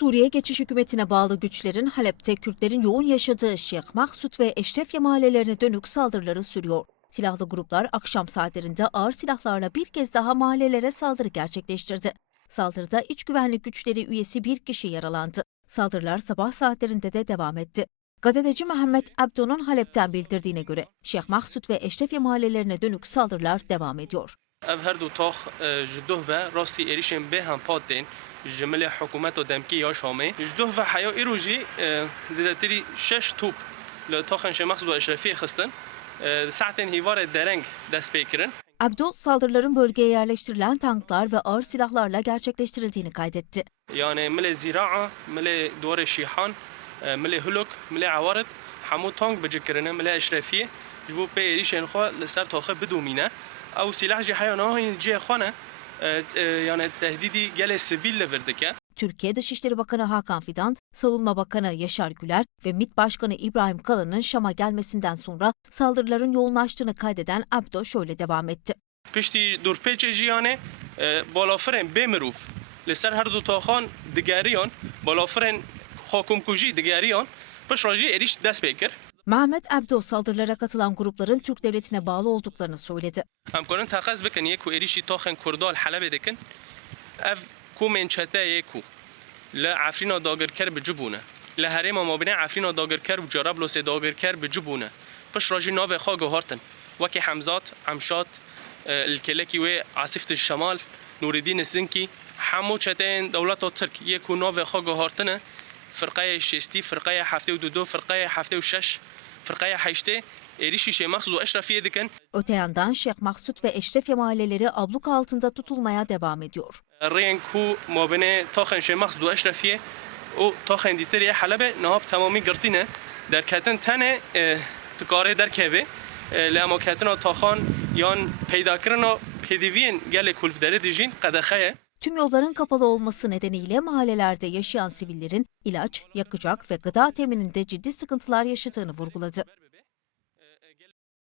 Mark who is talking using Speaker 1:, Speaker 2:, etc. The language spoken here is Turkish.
Speaker 1: Suriye geçiş hükümetine bağlı güçlerin Halep'te Kürtlerin yoğun yaşadığı Şeyh Maksut ve Eşref mahallelerine dönük saldırıları sürüyor. Silahlı gruplar akşam saatlerinde ağır silahlarla bir kez daha mahallelere saldırı gerçekleştirdi. Saldırıda iç güvenlik güçleri üyesi bir kişi yaralandı. Saldırılar sabah saatlerinde de devam etti. Gazeteci Mehmet Abdo'nun Halep'ten bildirdiğine göre Şeyh Maksut ve Eşref mahallelerine dönük saldırılar devam ediyor.
Speaker 2: ev her du ji duh ve rastî êrişên bê hempat ya Şamê ji duh ve heya îro jî zêdetirî şeş top li taxên Şêmexs û Eşrefiyê xistin Di saetên hîvarê dereng dest pê kirin
Speaker 1: Abdo saldırıların bölgeye yerleştirilen tanklar ve ağır silahlarla gerçekleştirildiğini kaydetti.
Speaker 2: yani milê zîraa milê duwarê şîhan milê huluk milê ewarit hemû tank bicikirine milê Eşrefiyê ji bo pê êrişên xwe li ser taxê bidûmîne ew silah ciyê xwe ne yani tehdîdî gelê sivîl li vir dike
Speaker 1: Türkiye Dışişleri Bakanı Hakan Fidan, Savunma Bakanı Yaşar Güler ve MİT Başkanı İbrahim Kalın'ın Şam'a gelmesinden sonra saldırıların yoğunlaştığını kaydeden Abdo şöyle devam etti.
Speaker 2: Piştî dûrpêçê jiyanê balafirên bê mirov li ser her du taxan digeriyan balafirên xakumkujî digeriyan pişt jî êrîş dest pê kir
Speaker 1: Mehmet Abdo saldırılara katılan grupların Türk devletine bağlı olduklarını söyledi.
Speaker 2: Amkonun takas bekin yeku erişi tohen kurdal Halebe dekin. Ev ku mençete yeku. La Afrina dagirker bi. La harema mabine Afrina dagirker bi carablose dagirker bi cubuna. Piş nave xa gohartin. Vaki Hamzat, Amşat, الكلاكي وعاصفة الشمال نور الدين السنكي حمو شتين دولة ترك يكون نوفي خوغو هورتنا فرقاية شيستي فرقاية حفتة ودودو فرقاية حفتة وشش fırkaya haçte Erişişe Maksud Eşrafiye diken.
Speaker 1: Öte yandan Şeyh Maksud ve Eşrefiye mahalleleri abluk altında tutulmaya devam ediyor.
Speaker 2: Renk hu mabene tohen Şeyh Maksud Eşrafiye o tohen diteriye Halebe nahab tamamı gırtine derketen tene e, tıkare derkeve e, lemaketin o tohan yan peydakirin o pedivin gelek hulfdere dijin kadekheye.
Speaker 1: Tüm yolların kapalı olması nedeniyle mahallelerde yaşayan sivillerin ilaç, yakacak ve gıda temininde ciddi sıkıntılar yaşadığını vurguladı.